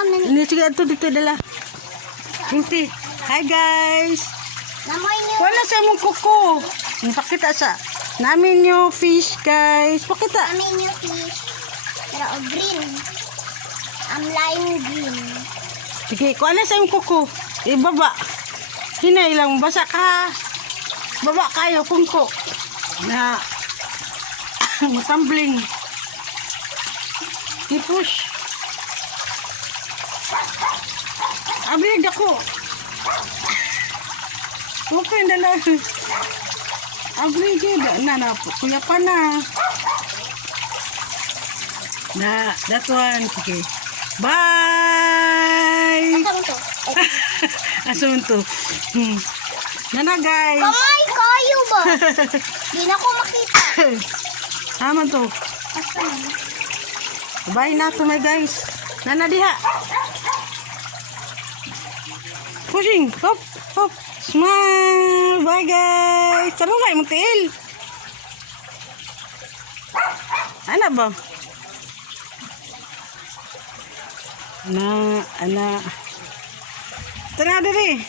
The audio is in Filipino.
Ini sige ato dito dala. Inti. Hi guys. Namoy niyo. Wala sa mong kuko. Pakita sa namin yung fish guys. Pakita. Namoy niyo fish. Pero green. Lime green. Sige, kuha na sa yung kuko. Ibaba. Hinay lang, basa ka. Baba kayo, kungko. Na, matambling. I-push. Abrig ako. Okay na lang. Abrig na. Kuya pa na. Na, that one. Sige. Bye! Asang to? Asun to. Nana guys. Kamay kayo ba? Di na ko makita. Naman to. Asang? Bye na to my guys. Nana diha. Pushing. Hop. Hop. Smile. Bye guys. Kamu gak mo tiil? Ano ba? Ana. Tara diri.